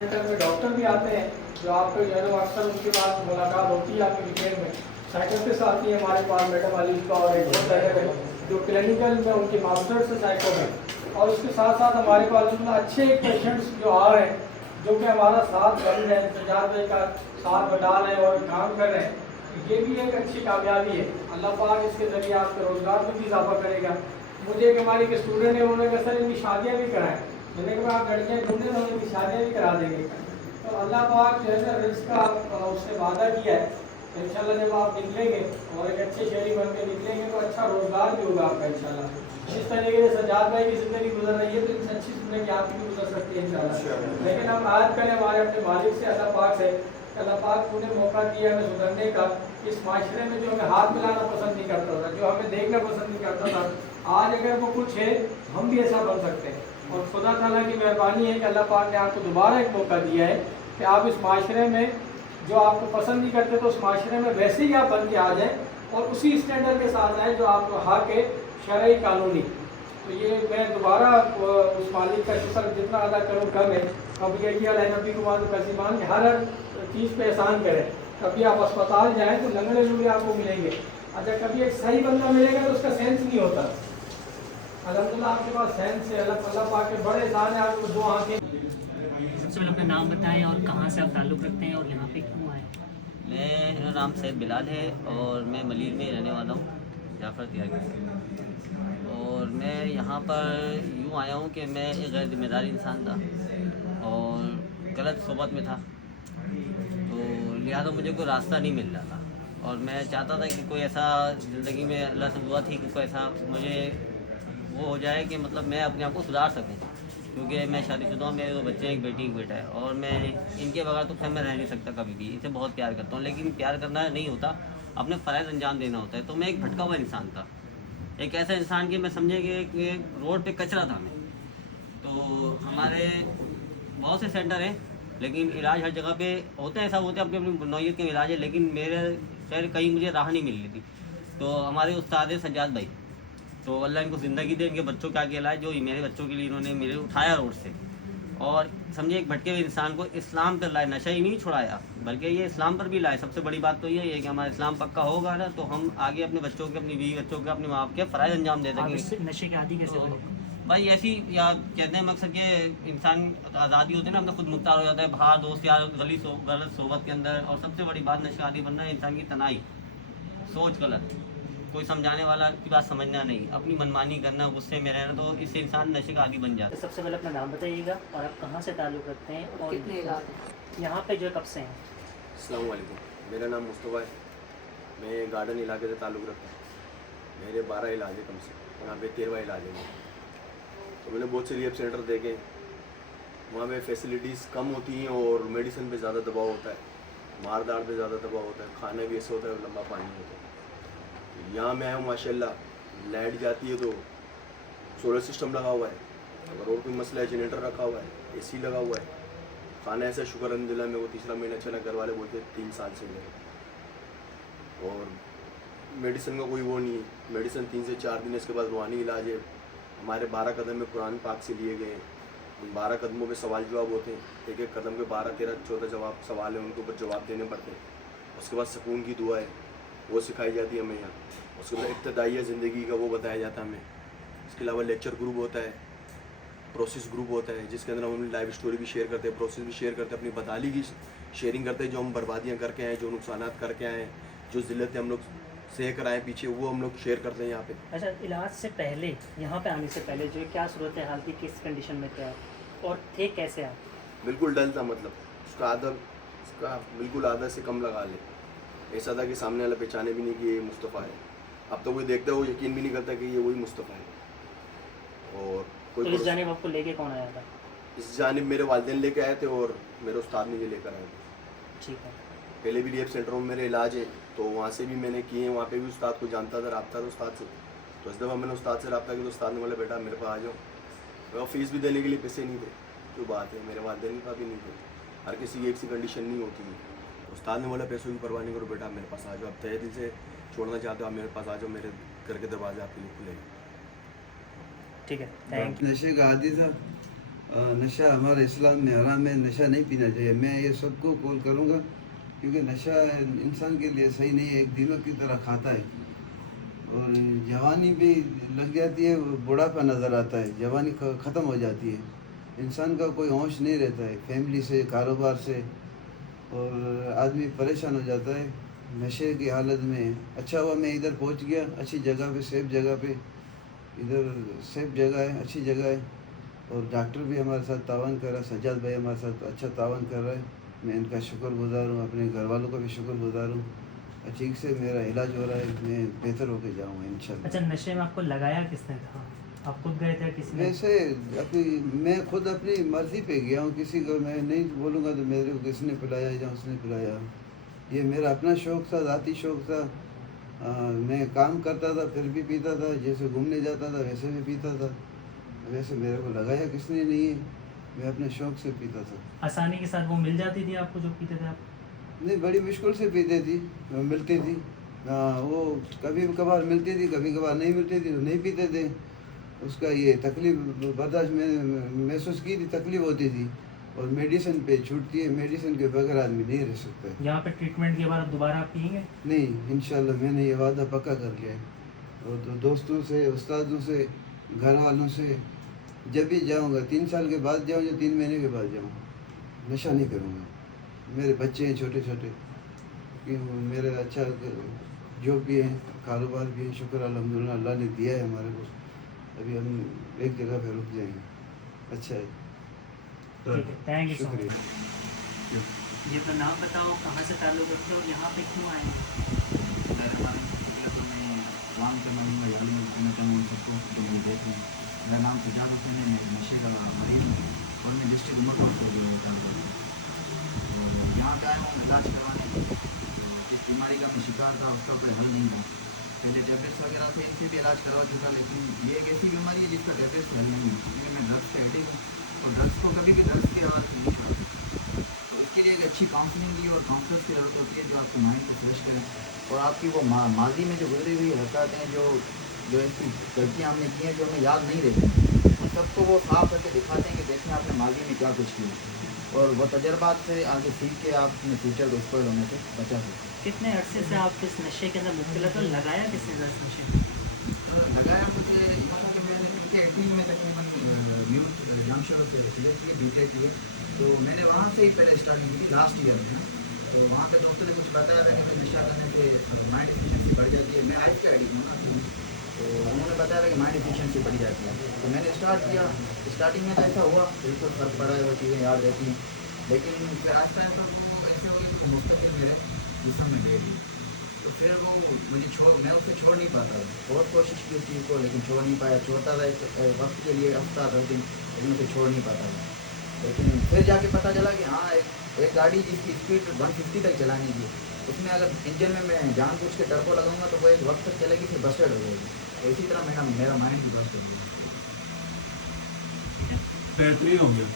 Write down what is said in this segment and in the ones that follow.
Centre में doctor भी आते हैं जो आपको जो है ना अक्सर उनके पास मुलाकात होती है आपकी डिटेल में। साइकोथिस्ट आती है हमारे पास मैडम अली का और एक और है जो क्लिनिकल में उनके मास्टर्स है साइको में। और उसके साथ साथ हमारे पास मतलब अच्छे पेशेंट्स जो आ रहे हैं जो कि हमारा साथ बन रहे हैं, सजाद भाई का साथ बटा रहे हैं और काम कर रहे हैं। ये भी एक अच्छी कामयाबी है। अल्लाह पाक इसके ज़रिए आपके रोज़गार में भी इजाफा करेगा। मुझे एक हमारी एक स्टूडेंट है, उन्होंने कहा सर इनकी शादियाँ भी कराएं। मैंने कहा आप लड़कियाँ ढूंढे तो उनकी शादियाँ भी करा देंगे। तो अल्लाह पाक जो है ना रिस्क का उससे वादा किया है। तो इंशाल्लाह जब आप निकलेंगे और एक अच्छे शहरी बन के निकलेंगे तो अच्छा रोज़गार भी होगा आपका इंशाल्लाह। इस तरीके से सजाद भाई की ज़िंदगी गुजर रही है तो इनसे अच्छी ज़िंदगी आपकी भी गुजर सकती है इंशाल्लाह। लेकिन हम आज करें हमारे अपने मालिक से, अल्लाह पाक से, अल्लाह पाक उन्हें मौका दिया हमें सुधरने का। इस माशरे में जो हमें हाथ मिलाना पसंद नहीं करता था, जो हमें देखना पसंद नहीं करता था, आज अगर वो कुछ है हम भी ऐसा बन सकते हैं। और खुदा ताला की मेहरबानी है कि अल्लाह पाक ने आपको दोबारा एक मौका दिया है कि आप इस माशरे में जो आपको पसंद नहीं करते तो उस माशरे में वैसे ही आप बन के आ जाएँ और उसी स्टैंडर्ड के साथ आए जो आपको हक है शरई कानूनी। तो ये मैं दोबारा उस मालिक का शुक्र जितना अदा करूँ कम है। कभी ये किया नबी कुमार कसीमान के हर चीज़ पे एहसान करें। कभी आप अस्पताल जाएँ तो लंगड़े लूड़े आपको मिलेंगे। अच्छा कभी एक सही बंदा मिलेगा तो उसका सेंस नहीं होता। अल्हम्दुलिल्लाह आपके पास सेंस है। अल्लाह पाक के बड़े एहसान है आपको दो आँखें। सबसे पहले अपना नाम बताएं और कहाँ से आप ताल्लुक़ रखते हैं और यहाँ पे क्यों आए? मेरा नाम सैयद बिलाल है और मैं मलीर में रहने वाला हूँ, जाफ़र तियागी से। और मैं यहाँ पर यूँ आया हूँ कि मैं एक गैर जिम्मेदार इंसान था और गलत सोबत में था, तो लिहाजा मुझे कोई रास्ता नहीं मिल रहा था। और मैं चाहता था कि कोई ऐसा ज़िंदगी में अल्लाह से दुआ थी कि कोई ऐसा मुझे वो हो जाए कि मतलब मैं अपने आप को सुधार सकूँ, क्योंकि मैं शादीशुदा हूँ, मेरे दो बच्चे हैं, एक बेटी एक बेटा है। और मैं इनके बगैर तो खैर मैं रह नहीं सकता कभी भी। इनसे बहुत प्यार करता हूँ, लेकिन प्यार करना नहीं होता, अपने फ़र्ज़ अंजाम देना होता है। तो मैं एक भटका हुआ इंसान था, एक ऐसा इंसान कि मैं समझे कि रोड पे कचरा था मैं। तो हमारे बहुत से सेंटर हैं लेकिन इलाज हर जगह पे होते हैं, ऐसा होते हैं अपनी अपनी नौयत के इलाज है, लेकिन मेरे खैर कहीं मुझे राह नहीं मिल रही थी। तो हमारे उस्ताद हैं सज्जाद भाई, तो अल्लाह इनको ज़िंदगी दे, इनके बच्चों का अकेला है जो मेरे बच्चों के लिए इन्होंने मेरे उठाया रोड से। और समझिए एक भटके हुए इंसान को इस्लाम पर लाए, नशा ही नहीं छुड़ाया बल्कि ये इस्लाम पर भी लाए। सबसे बड़ी बात तो यही है कि हमारा इस्लाम पक्का होगा ना तो हम आगे अपने बच्चों के, अपनी बीवी बच्चों के, अपने माँ बाप के फ़राइज़ अंजाम दे आप सकेंगे। नशे के आदी कैसे हुए? भाई ऐसी या कहते हैं मकसद के इंसान आज़ादी होती है ना, अपना खुद मुख्तार हो जाता है बाहर दोस्त यार गलत सोबत के अंदर। और सबसे बड़ी बात नशे आदी बनना है इंसान की तनाई, सोच गलत, कोई समझाने वाला की बात समझना नहीं, अपनी मनमानी करना, गुस्से में रहना, तो इससे इंसान नशे का आदी बन जाता है। सबसे पहले अपना नाम बताइएगा और आप कहाँ से ताल्लुक़ रखते हैं और यहाँ पे जो कब से हैं? अस्सलाम वालेकुम, मेरा नाम मुस्तफ़ा है। मैं गार्डन इलाके से ताल्लुक़ रखता हूँ। मेरे 12 इलाज है कम से कम, यहाँ पे 13वां इलाज है। तो मैंने बहुत से रिहैब सेंटर देखे, वहाँ पे फैसिलिटीज़ कम होती हैं और मेडिसिन पे ज़्यादा दबाव होता है, मार दाड़ पे ज़्यादा दबाव होता है, खाना भी ऐसा होता है और लंबा पानी होता है। यहाँ मैं आया हूँ माशाल्लाह, लाइट जाती है तो सोलर सिस्टम लगा हुआ है, अगर और कोई मसला है जनरेटर रखा हुआ है, AC लगा हुआ है। खाना ऐसा शुक्र अल्हम्दुलिल्लाह मेरे को 3रा महीना चला, घर वाले बोलते 3 साल से मेरे। और मेडिसिन का कोई वो नहीं है, मेडिसिन 3 से 4 दिन, इसके बाद रूहानी इलाज है। हमारे 12 कदम में कुरान पाक से लिए गए हैं, उन 12 कदमों पे सवाल जवाब होते हैं, एक एक कदम पे 12, 13, 14 सवाल हैं, उनके ऊपर जवाब देने पड़ते हैं। उसके बाद सुकून की दुआ है वो सिखाई जाती है हमें यहाँ। उसके बाद इब्तदाइया ज़िंदगी का वो बताया जाता है हमें। इसके अलावा लेक्चर ग्रुप होता है, प्रोसेस ग्रुप होता है, जिसके अंदर हम लाइव स्टोरी भी शेयर करते हैं, प्रोसेस भी शेयर करते हैं, अपनी बदहाली की शेयरिंग करते हैं, जो हम बर्बादियाँ करके आए, जो नुकसानात करके आए, जो ज़िल्लतें हम लोग सह कर आए पीछे, वो हम लोग शेयर करते हैं यहाँ पे। अच्छा, इलाज से पहले यहाँ पे आने से पहले जो क्या सूरत हाल थी, किस कंडीशन में थे आप और थे कैसे आप? बिल्कुल डल था, मतलब उसका बिल्कुल आदत से कम लगा ले। ऐसा था कि सामने वाला पहचाने भी नहीं कि ये मुस्तफ़ा है। अब तो कोई देखता है वो यकीन भी नहीं करता कि ये वही मुस्तफ़ा है। और तो इस जानिब आपको लेके कौन आया था? इस जानिब मेरे वालिदैन लेके आए थे और मेरे उस्ताद मुझे लेकर आए थे। ठीक है। पहले भी रिहैब सेंटरों में मेरे इलाज है तो वहाँ से भी मैंने किए हैं, वहाँ पे भी उस्ताद को जानता था, रब्ता था उस्ताद से। तो इस दफ़ा मैंने उस्ताद से रब्ता किया तो उस्ताद ने बोला बेटा मेरे पास आ जाओ। और फीस भी देने के लिए पैसे नहीं थे, जो बात है मेरे वालिदैन के पास भी नहीं थे। हर किसी की एक सी कंडीशन नहीं होती है। उस्ताद ने बोला पैसों की परवाह नहीं करो बेटा, मेरे पास आ जाओ, आप तहे दिल से छोड़ना चाहते हो आप मेरे पास आ जाओ, मेरे घर के दरवाजे आपके लिए खुले हैं। ठीक है, थैंक यू। नशे का आदी था नशा हमारे इस्लाम में हराम है, नशा नहीं पीना चाहिए। मैं ये सबको कॉल करूँगा क्योंकि नशा इंसान के लिए सही नहीं है, एक दिनों की तरह खाता है और जवानी भी लग जाती है, बुढ़ापा नज़र आता है, जवानी ख़त्म हो जाती है, इंसान का कोई होश नहीं रहता है, फैमिली से, कारोबार से, और आदमी परेशान हो जाता है नशे की हालत में। अच्छा हुआ मैं इधर पहुंच गया, अच्छी जगह पे, सेफ जगह पे, इधर सेफ जगह है, अच्छी जगह है, और डॉक्टर भी हमारे साथ तावन कर रहा है, सज्जाद भाई हमारे साथ अच्छा तावन कर रहा है, मैं इनका शुक्रगुजार हूँ, अपने घर वालों का भी शुक्रगुजार हूँ। ठीक से मेरा इलाज हो रहा है, मैं बेहतर होके जाऊँगा इंशाल्लाह। अच्छा, नशे में आपको लगाया किसने था? आप खुद गए थे किसी ने? वैसे मैं खुद अपनी मर्ज़ी पे गया हूँ, किसी को मैं नहीं बोलूँगा तो मेरे को किसने पिलाया या उसने पिलाया। ये मेरा अपना शौक़ था, ज़ाती शौक़ था। मैं काम करता था फिर भी पीता था, जैसे घूमने जाता था वैसे भी पीता था। वैसे मेरे को लगाया किसने नहीं है, मैं अपने शौक़ से पीता था। आसानी के साथ वो मिल जाती थी आपको जो पीते थे आप? नहीं, बड़ी मुश्किल से पीते थी, मिलती थी। वो कभी कभार मिलती थी, कभी कभार नहीं मिलती थी तो नहीं पीते थे। उसका ये तकलीफ़ बर्दाश्त मैंने महसूस की थी, तकलीफ़ होती थी, और मेडिसिन पे छूटती है, मेडिसिन के बगैर आदमी नहीं रह सकता है। यहाँ पे ट्रीटमेंट के बाद दोबारा आप पिएंगे? नहीं, इंशाल्लाह मैंने ये वादा पक्का कर लिया है, और तो दोस्तों से, उस्तादों से, घर वालों से जब भी जाऊँगा 3 साल के बाद जाऊँ या 3 महीने के बाद जाऊँ, नशा नहीं करूँगा। मेरे बच्चे हैं छोटे छोटे, कि मेरे अच्छा जॉब भी है, कारोबार भी है, शुक्र अल्हम्दुलिल्लाह अल्लाह ने दिया है हमारे को। अभी हम एक जगह पे रुक जाएंगे। अच्छा है, ठीक है, थैंक यू सो मच। शुक्रिया। ये अपना नाम बताओ, कहाँ से ताल्लुक़ रखते हो और यहाँ पे क्यों आए हैं? सलाम करना चाहूँगा, यानी कहना चाहूँगा सबको जो मुझे देख रहे हैं। मेरा नाम सज्जाद हुसैन है, मैं नशे का मरीज हूँ और मैं डिस्ट्रिक्ट उमरकोट को जो करता हूँ। यहाँ पे आया हूँ इलाज करवाने, जिस बीमारी का मैं शिकार था उसका कोई हल नहीं था। पहले टैबलेट्स वगैरह थे, इनसे भी इलाज करवा चुका, लेकिन ये एक ऐसी बीमारी है जिसका टैबलेट्स हल नहीं है, क्योंकि मैं ड्रग्स से एडिक्ट हूँ और ड्रग्स को कभी भी ड्रग्स के हवाले से नहीं छोड़ा। तो इसके लिए एक अच्छी काउंसलिंग की और काउंसलर्स की ज़रूरत होती है जो आपके माइंड को फ्रेश करे और आपकी वो माजी में जो गुजरी हुई हरकतें हैं, जो ऐसी गलतियाँ हमने की हैं जो हमें याद नहीं रहती, उन सबको वो साफ करके दिखाते हैं कि देखें आपने माजी में क्या कुछ किया, और वो तजर्बात से आगे सीख के आप अपने फ्यूचर को स्पॉइल होने से बचा सकते हैं। कितने अरसे से आप इस नशे के अंदर मुब्तला, तो लगाया किसने था इस नशे में? लगाया मुझे यूँ कि मैंने 2018 में तकरीबन न्यू जंक्शन से सिलेक्ट की बीटेक की, तो मैंने वहाँ से ही पहले स्टार्टिंग की लास्ट ईयर में। तो वहाँ पे दोस्तों ने कुछ बताया था कि नशा करने से माइंड एफिशिएंसी बढ़ जाती है। मैं आइस का एडिक्ट हूँ ना, तो उन्होंने बताया था कि माइंड एफिशिएंसी बढ़ जाती है। तो मैंने स्टार्ट किया, स्टार्टिंग में तो ऐसा हुआ, बिल्कुल फर्क पड़ा है, वो चीज़ें याद रहती हैं, लेकिन फिर आज टाइम पर ऐसे हो गई मुस्तकिल मेरे जिसम में बैठ गई। तो फिर वो मुझे मैं उसे छोड़ नहीं पाता था, बहुत कोशिश की उस चीज़ को, लेकिन छोड़ नहीं पाया। छोड़ता था एक वक्त के लिए, हफ्ता 10 दिन, लेकिन उसे छोड़ नहीं पाता था। लेकिन फिर जाके पता चला कि हाँ, एक गाड़ी जिसकी स्पीड 150 तक चलानी थी, उसमें अगर इंजन में मैं जानबूझ के टर्बो लगाऊंगा तो वो एक वक्त तक चलेगी, फिर बस्टेड हो जाएगी। तो इसी तरह मेरा माइंड भी बस्ट हो गया। बेहतरीन हो गया।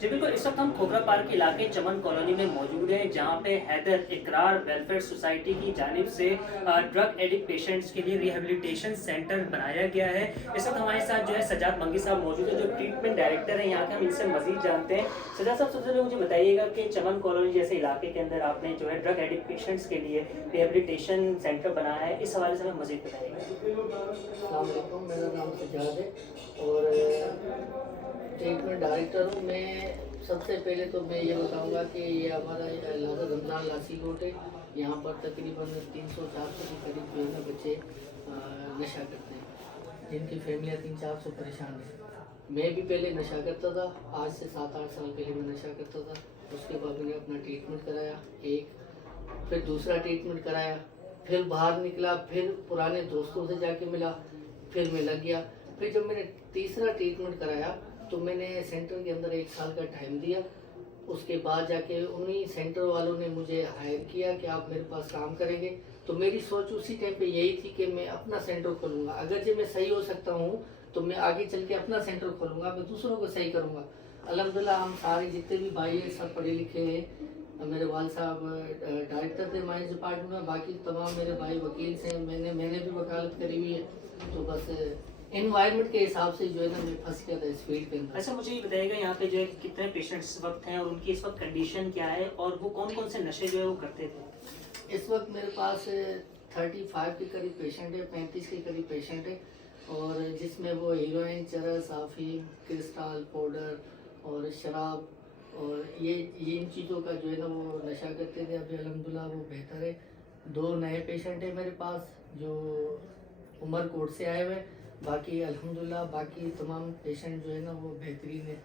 जी बिल्कुल, इस वक्त हम खोखरा पार्क इलाके चमन कॉलोनी में मौजूद हैं, जहां पे हैदर इकरार वेलफेयर सोसाइटी की जानिब से ड्रग एडिक्ट पेशेंट्स के लिए रिहेबिलिटेशन सेंटर बनाया गया है। इस वक्त हमारे साथ जो है सज्जाद मंगी साहब मौजूद है, जो ट्रीटमेंट डायरेक्टर हैं यहाँ के। हम इनसे मजीद जानते हैं। सज्जाद साहब, सबसे पहले मुझे बताइएगा कि चमन कॉलोनी जैसे इलाके के अंदर आपने जो है ड्रग एडिक्ट पेशेंट्स के लिए रिहेबिलिटेशन सेंटर बनाया है, इस हवाले से हमें मजीद बताइएगा। अस्सलाम वालेकुम, मेरा नाम सज्जाद है और ट्रीटमेंट डायरेक्टर हूँ मैं। सबसे पहले तो मैं ये बताऊंगा कि ये हमारा लाजा रमज़ान लासी कोट है। यहाँ पर तकरीबन 300-400 के करीब जो है ना बच्चे नशा करते हैं, जिनकी फैमिलियाँ 300-400 परेशान हैं। मैं भी पहले नशा करता था, आज से 7-8 साल पहले मैं नशा करता था। उसके बाद मैंने अपना ट्रीटमेंट कराया, एक फिर दूसरा ट्रीटमेंट कराया, फिर बाहर निकला, फिर पुराने दोस्तों से जाके मिला, फिर मैं लग गया। फिर जब मैंने तीसरा ट्रीटमेंट कराया तो मैंने सेंटर के अंदर 1 साल का टाइम दिया। उसके बाद जाके उन्हीं सेंटर वालों ने मुझे हायर किया कि आप मेरे पास काम करेंगे। तो मेरी सोच उसी टाइम पे यही थी कि मैं अपना सेंटर खोलूँगा। अगर जब मैं सही हो सकता हूँ तो मैं आगे चल के अपना सेंटर खोलूँगा, मैं दूसरों को सही करूँगा। अल्हम्दुलिल्लाह हम सारे जितने भी भाई हैं सब पढ़े लिखे हैं। मेरे वाल साहब डायरेक्टर थे माइंस डिपार्टमेंट में, बाकी तमाम मेरे भाई वकील से, मैंने भी वकालत करी हुई है। तो बस एनवायरनमेंट के हिसाब से जो है ना मैं फंस गया था इस फील्ड के अंदर। अच्छा, मुझे ये बताइएगा यहाँ पे जो है कितने पेशेंट्स इस वक्त हैं और उनकी इस वक्त कंडीशन क्या है और वो कौन कौन से नशे जो है वो करते थे? इस वक्त मेरे पास 35 के करीब पेशेंट है, 35 के करीब पेशेंट है, और जिसमें वो हीरोइन, चरस, अफीम, क्रिस्टल पाउडर और शराब और ये इन चीज़ों का जो है ना वो नशा करते थे। अभी अल्हम्दुलिल्लाह वो बेहतर है। 2 नए पेशेंट है मेरे पास जो उमरकोट से आए हुए हैं। बाकी अल्हम्दुलिल्लाह बाकी तमाम पेशेंट जो है ना वो बेहतरीन है,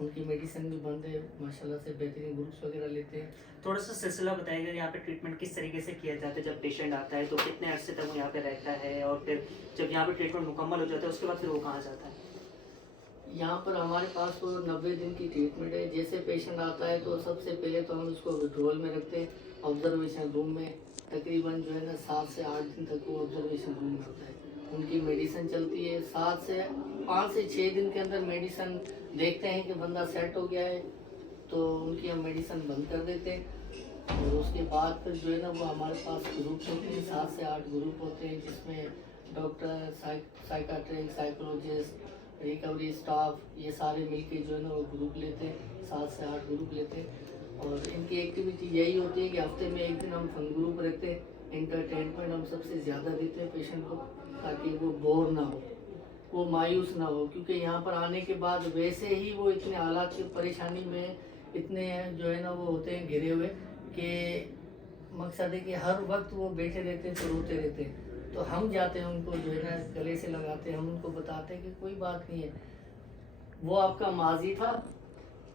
उनकी मेडिसिन भी बंद है माशाल्लाह से, बेहतरीन ग्रुप्स वगैरह लेते हैं। थोड़ा सा सिलसिला बताइएगा, यहाँ पे ट्रीटमेंट किस तरीके से किया जाता है? जब पेशेंट आता है तो कितने अरसे तक वो यहाँ पे रहता है और फिर जब यहाँ पे ट्रीटमेंट मुकम्मल हो जाता है उसके बाद फिर वो कहाँ जाता है? यहाँ पर हमारे पास तो 90 दिन की ट्रीटमेंट है। जैसे पेशेंट आता है तो सबसे पहले तो हम उसको विड्रॉल में रखते हैं, ऑब्जर्वेशन रूम में। तकरीबन जो है ना 7 से 8 दिन तक वो ऑब्जर्वेशन रूम में होता है। उनकी मेडिसिन चलती है। 5 से 6 दिन के अंदर मेडिसिन देखते हैं कि बंदा सेट हो गया है तो उनकी हम मेडिसिन बंद कर देते हैं। और उसके बाद फिर जो है ना वो हमारे पास ग्रुप होते हैं, 7 से 8 ग्रुप होते हैं, जिसमें doctor, psychiatric, psychologist, recovery staff, ये सारे मिलके जो है ना वो ग्रुप लेते हैं, 7 से 8 ग्रुप लेते हैं। और इनकी एक्टिविटी यही होती है कि हफ्ते में एक दिन हम फन ग्रुप रहते हैं। एंटरटेनमेंट हम सबसे ज़्यादा देते हैं पेशेंट को, ताकि वो बोर ना हो, वो मायूस ना हो, क्योंकि यहाँ पर आने के बाद वैसे ही वो इतने हालात की परेशानी में इतने जो है ना वो होते हैं घिरे हुए कि मकसद है कि हर वक्त वो बैठे रहते हैं तो रोते रहते हैं। तो हम जाते हैं उनको जो है ना गले से लगाते हैं, हम उनको बताते हैं कि कोई बात नहीं है, वो आपका माजी था,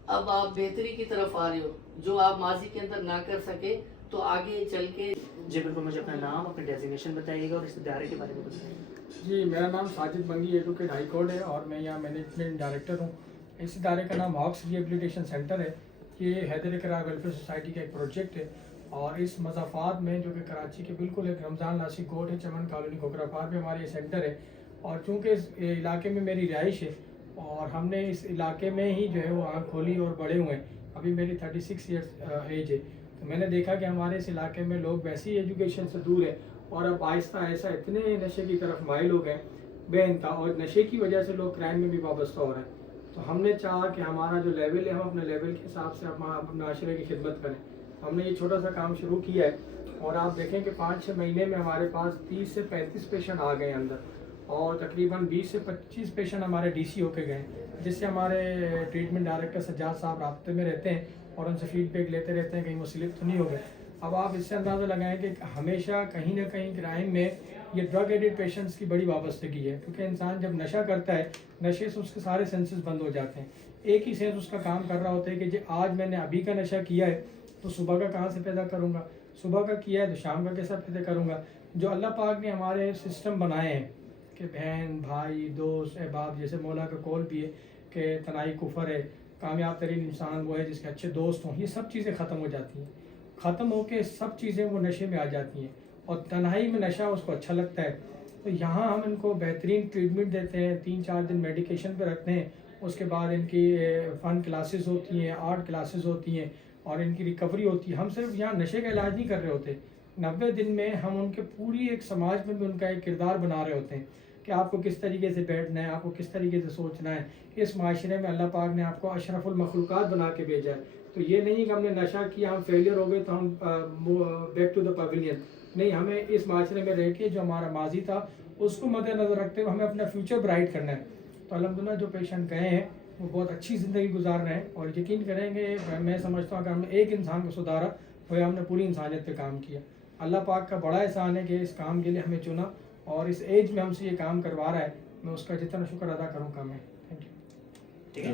अब आप बेहतरी की तरफ आ रहे हो। जो आप माजी के अंदर ना कर सके तो आगे चल के। जी बिल्कुल, मुझे अपना नाम, अपनी डेजिग्नेशन बताइएगा और इस इदारे के बारे में बताइएगा। जी, मेरा नाम साजिद बंगी एडवोकेट हाई कोर्ट है और मैं यहाँ मैनेजमेंट डायरेक्टर हूँ। इस इदारे का नाम हॉक्स रिहेबिलिटेशन सेंटर है। ये हैदर इकरार वेलफेयर सोसाइटी का एक प्रोजेक्ट है और इस मज़ाफ़ात में जो कि कराची के बिल्कुल एक रमज़ान नासिक कोर्ट है, चमन कॉलोनी खोखरापार में हमारा ये सेंटर है। और चूँकि इस इलाके में मेरी रिहाइश है और हमने इस इलाके में ही जो है वो आँख खोली और बड़े हुए हैं। अभी मेरी 36 ईयर्स एज है, तो मैंने देखा कि हमारे इस इलाके में लोग वैसी एजुकेशन से दूर है और अब आहिस्ता आहिस्ता इतने नशे की तरफ माइल हो गए बेइंतहा, और नशे की वजह से लोग क्राइम में भी वाबस्ता हो रहे हैं। तो हमने चाहा कि हमारा जो लेवल है हम अपने लेवल के हिसाब से अपने माशरे की खिदमत करें। हमने ये छोटा सा काम शुरू किया है और आप देखें कि 5-6 महीने में हमारे पास 30 से 35 पेशेंट आ गए अंदर और तकरीबन 20 से 25 पेशेंट हमारे DC होके गए, जिससे हमारे ट्रीटमेंट डायरेक्टर सज्जाद साहब राब्ते में रहते हैं और उनसे फीडबैक लेते रहते हैं कहीं वो स्लिप तो नहीं हो गए। अब आप इससे अंदाज़ा लगाएं कि हमेशा कहीं ना कहीं क्राइम में ये ड्रग एडिक्ट पेशेंट्स की बड़ी वाबस्तगी है, क्योंकि इंसान जब नशा करता है नशे से उसके सारे सेंसेस बंद हो जाते हैं। एक ही सेंस उसका काम कर रहा होता है कि जी आज मैंने अभी का नशा किया है तो सुबह का कहाँ से पैदा करूँगा, सुबह का किया है तो शाम का कैसा पैदा करूँगा। जो अल्लाह पाक ने हमारे सिस्टम बनाए हैं कि बहन, भाई, दोस्त, अहबाब, जैसे मौला का कौल भी है कि तनाई कुफर है, कामयाब तरीन इंसान वो है जिसके अच्छे दोस्त हों। ये सब चीज़ें ख़त्म हो जाती हैं, ख़त्म होकर सब चीज़ें वो नशे में आ जाती हैं और तन्हाई में नशा उसको अच्छा लगता है। तो यहाँ हम इनको बेहतरीन ट्रीटमेंट देते हैं, 3-4 दिन मेडिकेशन पे रखते हैं, उसके बाद इनकी फ़न क्लासेस होती हैं, आर्ट क्लासेस होती हैं और इनकी रिकवरी होती है। हम सिर्फ यहाँ नशे का इलाज नहीं कर रहे होते, 90 दिन में हम उनके पूरी एक समाज में भी उनका एक किरदार बना रहे होते हैं कि आपको किस तरीके से बैठना है, आपको किस तरीके से सोचना है। इस माशरे में अल्लाह पाक ने आपको अशरफुल मखलूक़ात बना के भेजा है। तो ये नहीं कि हमने नशा किया, हम फेलियर हो गए तो हम बैक टू द पवेलियन। नहीं, हमें इस माशरे में रह के जो हमारा माजी था उसको मद्देनज़र रखते हुए हमें अपना फ्यूचर ब्राइट करना है। तो अल्हम्दुलिल्लाह जो पेशेंट गए हैं वो बहुत अच्छी ज़िंदगी गुजार रहे हैं और यकीन करेंगे, मैं समझता हूँ कि हमने एक इंसान को सुधारा तो हमने पूरी इंसानियत पे काम किया। अल्लाह पाक का बड़ा एहसान है कि इस काम के लिए हमें चुना और इस एज में हमसे ये काम करवा रहा है। मैं उसका जितना शुक्र अदा करूँ कम है। Thank you. ठीक है।